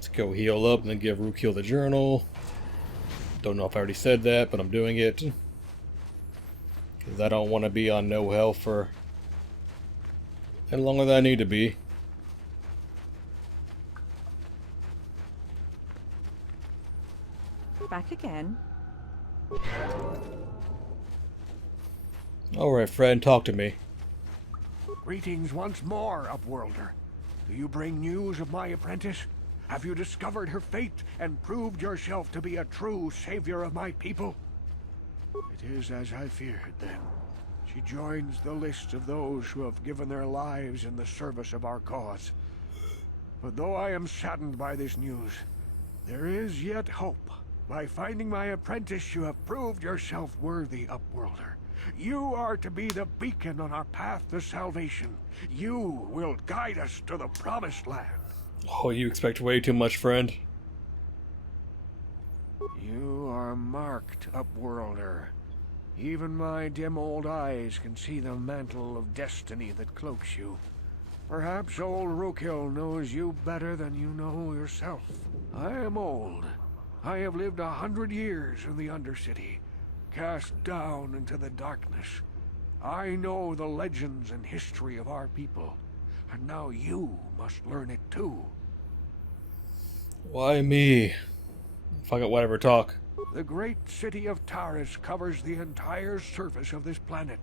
Let's go heal up and then give Rookil the journal. Don't know if I already said that, but I'm doing it. Because I don't want to be on no health for any longer than I need to be. Back again. Alright, friend, talk to me. Greetings once more, Upworlder. Do you bring news of my apprentice? Have you discovered her fate and proved yourself to be a true savior of my people? It is as I feared, then. She joins the list of those who have given their lives in the service of our cause. But though I am saddened by this news, there is yet hope. By finding my apprentice, you have proved yourself worthy, Upworlder. You are to be the beacon on our path to salvation. You will guide us to the promised land. Oh, you expect way too much, friend. You are marked, Upworlder. Even my dim old eyes can see the mantle of destiny that cloaks you. Perhaps old Rookil knows you better than you know yourself. I am old. I have lived 100 years in the Undercity, cast down into the darkness. I know the legends and history of our people, and now you must learn it too. Why me? Fuck it, whatever, talk. The great city of Taris covers the entire surface of this planet.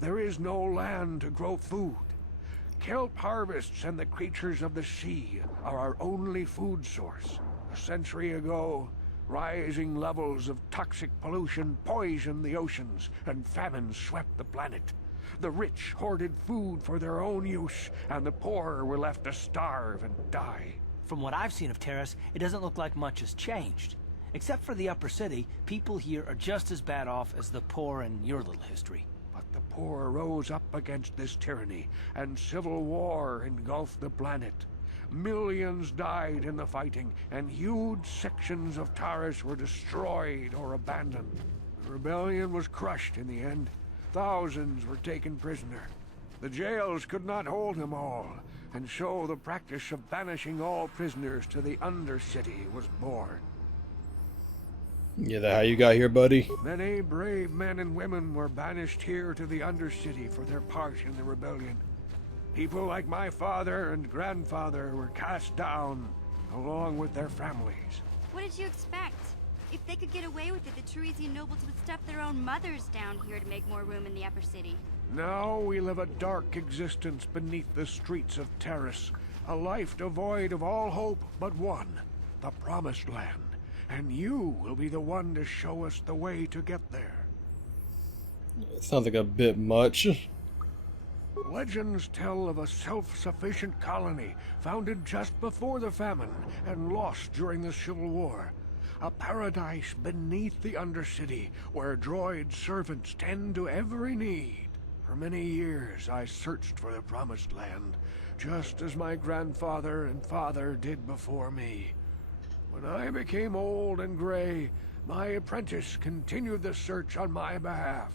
There is no land to grow food. Kelp harvests and the creatures of the sea are our only food source. A century ago, rising levels of toxic pollution poisoned the oceans, and famine swept the planet. The rich hoarded food for their own use, and the poor were left to starve and die. From what I've seen of Terrace, it doesn't look like much has changed. Except for the upper city, people here are just as bad off as the poor in your little history. But the poor rose up against this tyranny, and civil war engulfed the planet. Millions died in the fighting, and huge sections of Taris were destroyed or abandoned. The rebellion was crushed in the end. Thousands were taken prisoner. The jails could not hold them all, and so the practice of banishing all prisoners to the Undercity was born. Yeah, that how you got here, buddy? Many brave men and women were banished here to the Undercity for their part in the rebellion. People like my father and grandfather were cast down, along with their families. What did you expect? If they could get away with it, the Teresian nobles would stuff their own mothers down here to make more room in the upper city. Now we live a dark existence beneath the streets of Taris, a life devoid of all hope but one, the Promised Land. And you will be the one to show us the way to get there. Sounds like a bit much. Legends tell of a self-sufficient colony founded just before the famine and lost during the Civil War. A paradise beneath the Undercity where droid servants tend to every need. For many years I searched for the Promised Land, just as my grandfather and father did before me. When I became old and gray, my apprentice continued the search on my behalf.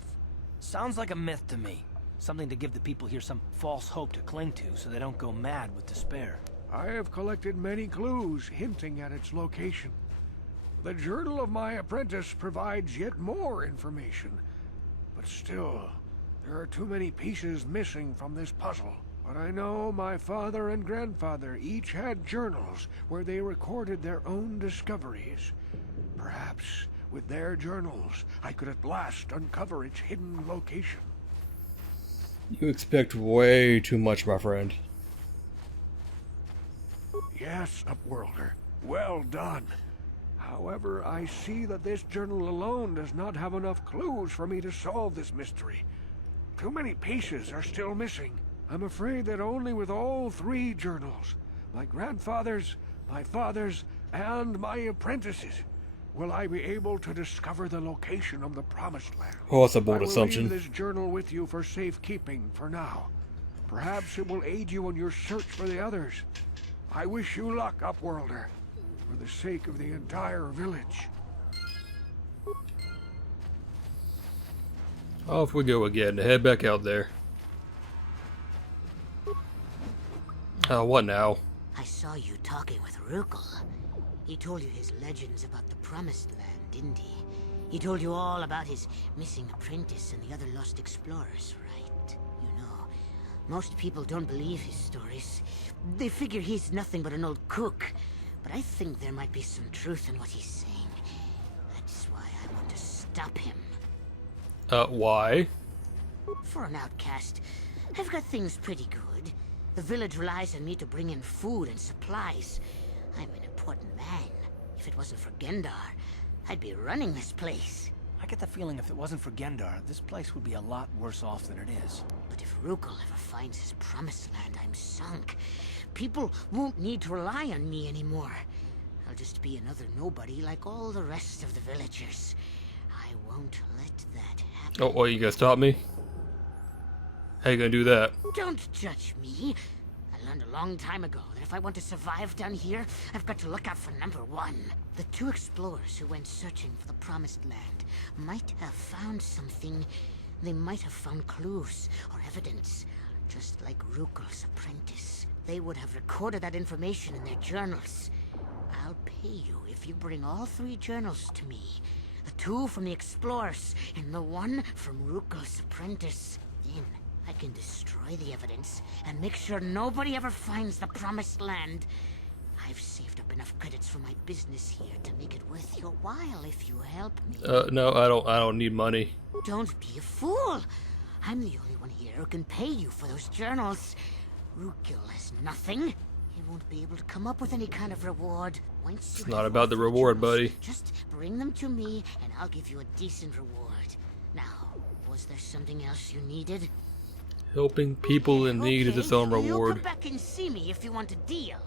Sounds like a myth to me. Something to give the people here some false hope to cling to so they don't go mad with despair. I have collected many clues hinting at its location. The journal of my apprentice provides yet more information. But still, there are too many pieces missing from this puzzle. But I know my father and grandfather each had journals where they recorded their own discoveries. Perhaps, with their journals, I could at last uncover its hidden location. You expect way too much, my friend. Yes, Upworlder. Well done. However, I see that this journal alone does not have enough clues for me to solve this mystery. Too many pieces are still missing. I'm afraid that only with all three journals, my grandfather's, my father's, and my apprentice's, will I be able to discover the location of the Promised Land. Oh, that's a bold I will assumption. leave this journal with you for safekeeping for now. Perhaps it will aid you in your search for the others. I wish you luck, Upworlder, for the sake of the entire village. Off we go again, head back out there. What now? I saw saw you talking with Rukel. He told you his legends about the Promised Land, didn't he? He told you all about his missing apprentice and the other lost explorers, right? You know, most people don't believe his stories. They figure he's nothing but an old cook. But I think there might be some truth in what he's saying. That's why I want to stop him. Why? For an outcast, I've got things pretty good. The village relies on me to bring in food and supplies. I'm an important man. If it wasn't for Gendar, I'd be running this place. I get the feeling if it wasn't for Gendar, this place would be a lot worse off than it is. But if Rukel ever finds his Promised Land, I'm sunk. People won't need to rely on me anymore. I'll just be another nobody like all the rest of the villagers. I won't let that happen. Oh, you gonna stop me? How you gonna do that? Don't judge me. I learned a long time ago that if I want to survive down here, I've got to look out for number one. The two explorers who went searching for the Promised Land might have found something. They might have found clues or evidence, just like Rukel's apprentice. They would have recorded that information in their journals. I'll pay you if you bring all 3 journals to me. The 2 from the explorers and the 1 from Rukel's apprentice. Then I can destroy the evidence and make sure nobody ever finds the Promised Land. I've saved up enough credits for my business here to make it worth your while if you help me. No, I don't need money. Don't be a fool. I'm the only one here who can pay you for those journals. Rukel has nothing. He won't be able to come up with any kind of reward. Once you It's not have about all the 3 reward, journals, buddy. Just bring them to me and I'll give you a decent reward. Now, was there something else you needed? Helping people in need is its own You reward. come back and see me if you want a deal.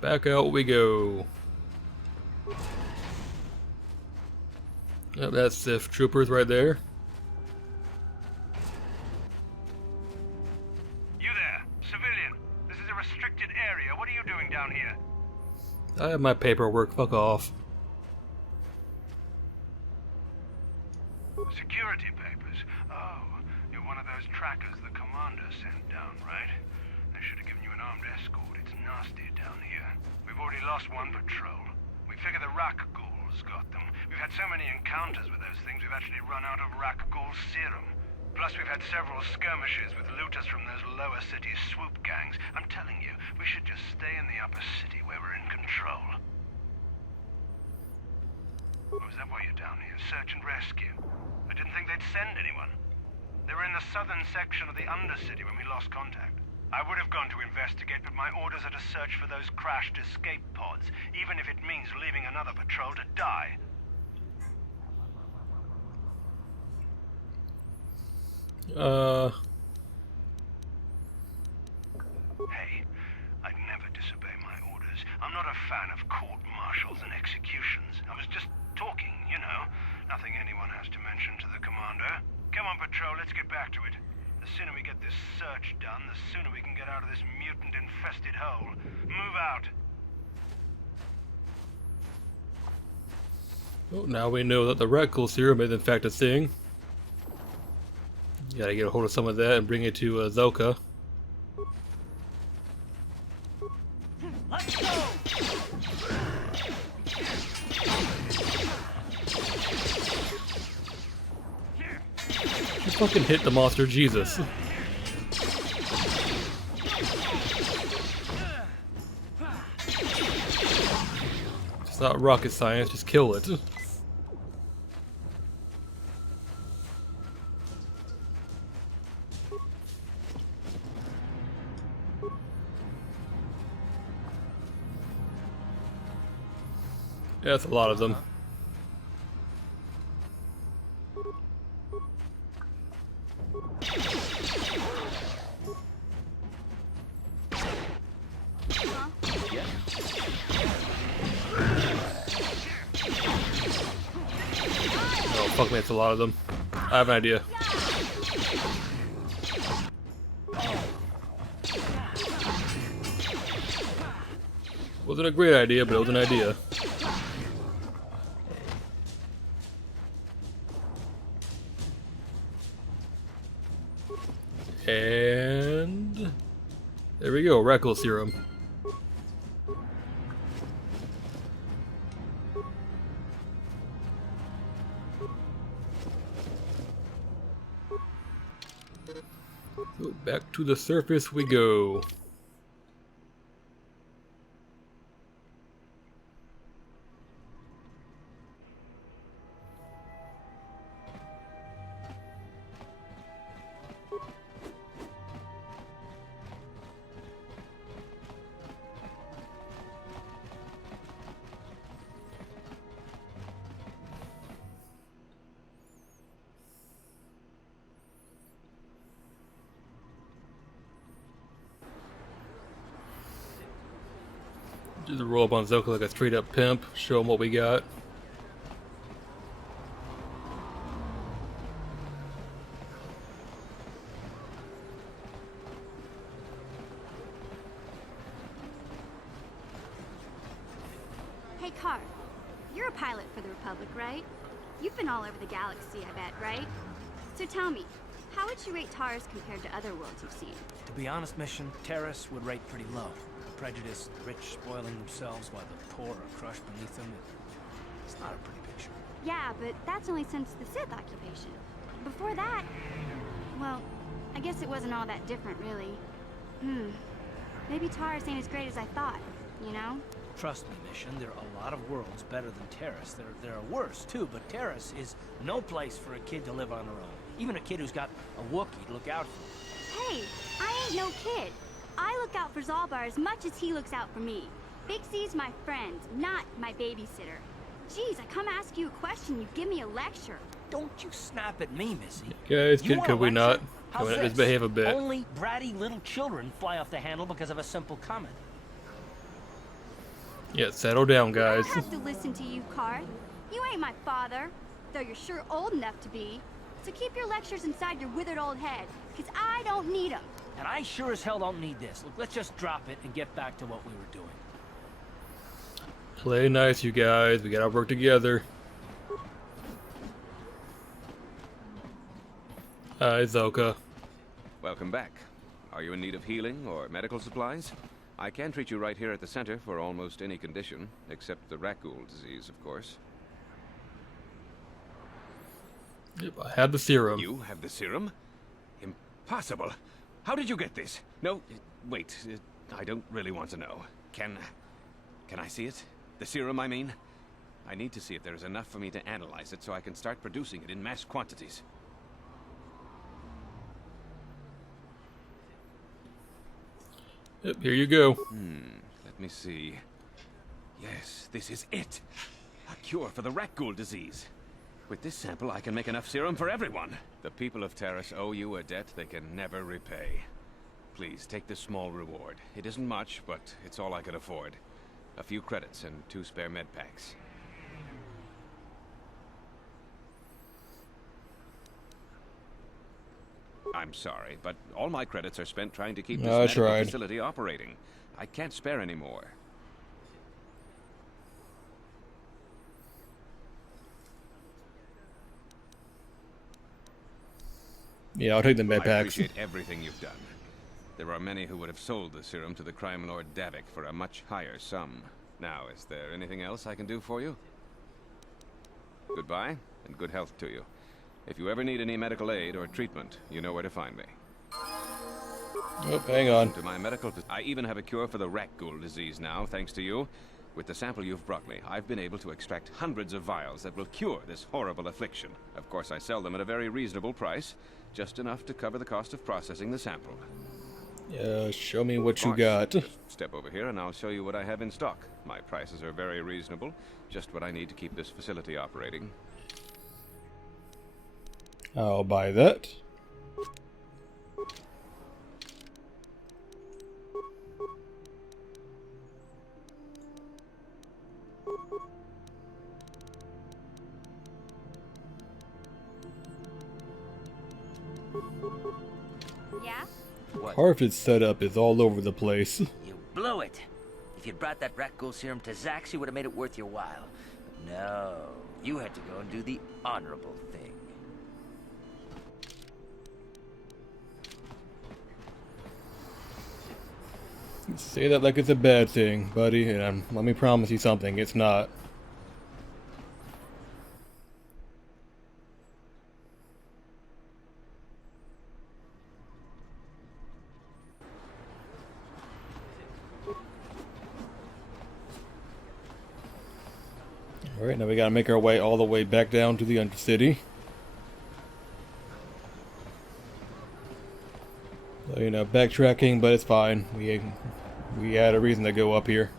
Back out we go. Yep, that's Sith troopers right there. You there, civilian. This is a restricted area. What are you doing down here? I have my paperwork, fuck off. Security papers. Oh, you're one of those trackers the commander sent down, right? They should have given you an armed escort. It's nasty down here. We've already lost one patrol. We figure the Rak ghouls got them. We've had so many encounters with those things, we've actually run out of Rak ghoul serum. Plus, we've had several skirmishes with looters from those lower city swoop gangs. I'm telling you, we should just stay in the upper city where we're in control. Oh, is that why you're down here? Search and rescue? I didn't think they'd send anyone. They were in the southern section of the Undercity when we lost contact. I would have gone to investigate, but my orders are to search for those crashed escape pods, even if it means leaving another patrol to die. Hey, I'd never disobey my orders. I'm not a fan of court-martials and executions. I was just talking, you know. Nothing anyone has to mention to the commander. Come on, patrol, let's get back to it. The sooner we get this search done, the sooner we can get out of this mutant-infested hole. Move out. Well, now we know that the reticle serum is in fact a thing. Gotta get a hold of some of that and bring it to Zelka. Let's go! You fucking hit the monster, Jesus. It's not rocket science, just kill it. Yeah, that's a lot of them. Oh, fuck me, it's a lot of them. I have an idea. Wasn't a great idea, but it was an idea. And there we go, Reckle serum. So back to the surface we go. Just roll up on Zoka like a straight up pimp, show him what we got. Hey, Car. You're a pilot for the Republic, right? You've been all over the galaxy, I bet, right? So tell me, how would you rate Taurus compared to other worlds you've seen? To be honest, Mission, Terrace would rate pretty low. Prejudice, the rich spoiling themselves while the poor are crushed beneath them. It's not a pretty picture. Yeah, but that's only since the Sith occupation. Before that, well, I guess it wasn't all that different, really. Maybe Taurus ain't as great as I thought, you know? Trust me, Mission, there are a lot of worlds better than Terrace. There are worse, too, but Terrace is no place for a kid to live on her own. Even a kid who's got a Wookiee to look out for. Hey, I ain't no kid. I look out for Zalbar as much as he looks out for me. Big C's my friend, not my babysitter. Jeez, I come ask you a question, you give me a lecture. Don't you snap at me, Missy. Guys, You want a could we not? lecture? Can How's we not this? misbehave a bit? Only bratty little children fly off the handle because of a simple comment. Yeah, settle down, I guys. don't have to listen to you, Karth. You ain't my father, though you're sure old enough to be. So keep your lectures inside your withered old head, because I don't need them. And I sure as hell don't need this. Look, let's just drop it and get back to what we were doing. Play nice, you guys. We gotta work together. Hi, Zoka. Welcome back. Are you in need of healing or medical supplies? I can treat you right here at the center for almost any condition, except the Rakghoul disease, of course. Yep, I have the serum. You have the serum? Impossible. How did you get this? No, wait. I don't really want to know. Can I see it? The serum, I mean? I need to see if there is enough for me to analyze it so I can start producing it in mass quantities. Yep, here you go. Let me see. Yes, this is it. A cure for the Rakghoul disease. With this sample, I can make enough serum for everyone. The people of Terrace owe you a debt they can never repay. Please, take this small reward. It isn't much, but it's all I can afford. A few credits and 2 spare med packs. I'm sorry, but all my credits are spent trying to keep this medical facility operating. I can't spare any more. Yeah, I'll take the med I packs. appreciate everything you've done. There are many who would have sold the serum to the crime lord Davik for a much higher sum. Now, is there anything else I can do for you? Goodbye, and good health to you. If you ever need any medical aid or treatment, you know where to find me. Oh, hang on. To my medical... I even have a cure for the Rakghoul disease now, thanks to you. With the sample you've brought me, I've been able to extract hundreds of vials that will cure this horrible affliction. Of course, I sell them at a very reasonable price, just enough to cover the cost of processing the sample. Show me what you got. Just step over here and I'll show you what I have in stock. My prices are very reasonable, just what I need to keep this facility operating. I'll buy that. Yeah? Harford's setup is all over the place. You blew it. If you'd brought that Rakghoul serum to Zax, you would have made it worth your while. But no, you had to go and do the honorable thing. Say that like it's a bad thing, buddy, and let me promise you something, it's not. Alright, now we gotta make our way all the way back down to the Undercity. So, you know, backtracking, but it's fine. We had a reason to go up here.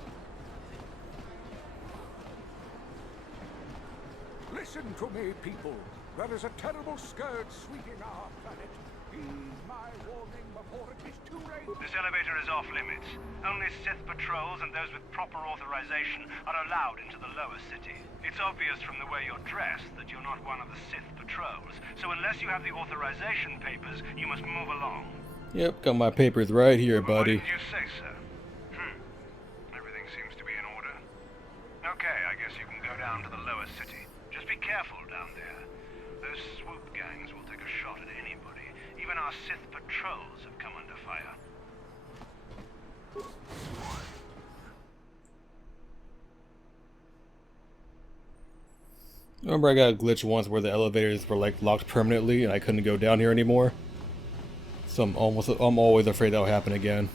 Listen to me, people. There is a terrible scourge sweeping our planet. Heed my warning before it is too late. This elevator is off limits. Only Sith patrols and those with proper authorization are allowed into the lower city. It's obvious from the way you're dressed that you're not one of the Sith patrols. So unless you have the authorization papers, you must move along. Yep, got my papers right here, buddy. What did you say, sir? Everything seems to be in order. Okay, I guess you can go down to the lower city. Just be careful down there. Those swoop gangs will take a shot at anybody. Even our Sith patrols have come under fire. Remember I got a glitch once where the elevators were like locked permanently and I couldn't go down here anymore? So I'm always afraid that'll happen again.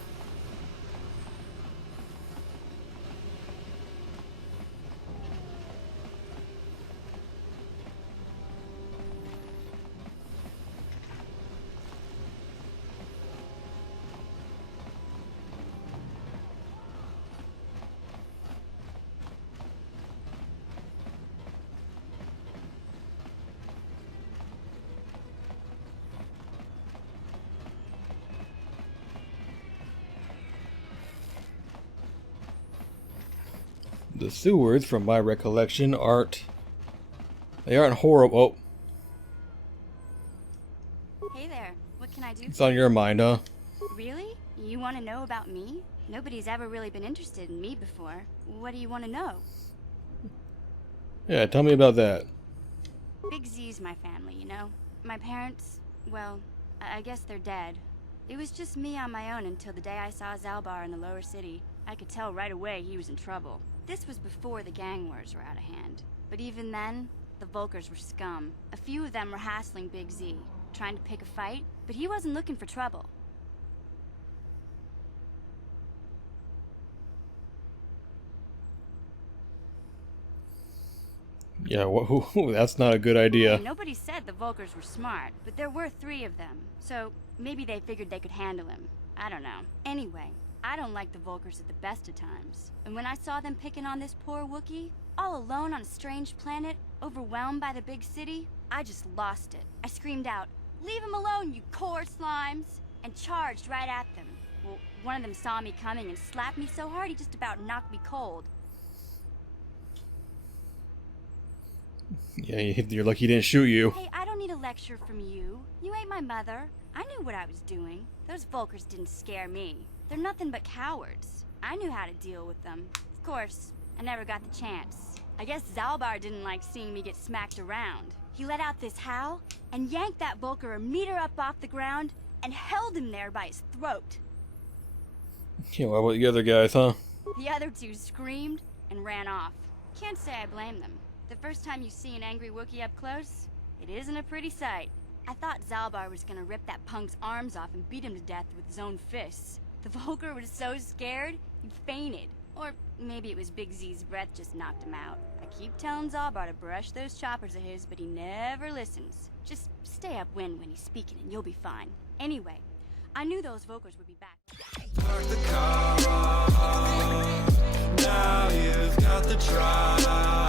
The sewers, from my recollection, aren't horrible. Oh, Hey there, what can I do? it's on your mind, huh? Really? You want to know about me? Nobody's ever really been interested in me before. What do you want to know? Yeah, tell me about that. Big Z's my family, you know? My parents, well, I guess they're dead. It was just me on my own until the day I saw Zalbar in the lower city. I could tell right away he was in trouble. This was before the gang wars were out of hand. But even then, the Volkers were scum. A few of them were hassling Big Z, trying to pick a fight, but he wasn't looking for trouble. Yeah, that's not a good idea. Nobody said the Volkers were smart, but there were 3 of them, so maybe they figured they could handle him. I don't know. Anyway, I don't like the Volkers at the best of times. And when I saw them picking on this poor Wookiee, all alone on a strange planet, overwhelmed by the big city, I just lost it. I screamed out, "Leave him alone, you KotOR slimes!" and charged right at them. Well, one of them saw me coming and slapped me so hard he just about knocked me cold. Yeah, you're lucky he didn't shoot you. Hey, I don't need a lecture from you. You ain't my mother. I knew what I was doing. Those Volkers didn't scare me. They're nothing but cowards. I knew how to deal with them. Of course, I never got the chance. I guess Zalbar didn't like seeing me get smacked around. He let out this howl and yanked that Volker a meter up off the ground and held him there by his throat. Yeah, what about the other guys, huh? The other 2 screamed and ran off. Can't say I blame them. The first time you see an angry Wookiee up close, it isn't a pretty sight. I thought Zalbar was gonna rip that punk's arms off and beat him to death with his own fists. The Volker was so scared, he fainted. Or maybe it was Big Z's breath just knocked him out. I keep telling Zalbar to brush those choppers of his, but he never listens. Just stay upwind when he's speaking and you'll be fine. Anyway, I knew those Volkers would be back. Park the car. Now you've got the drive.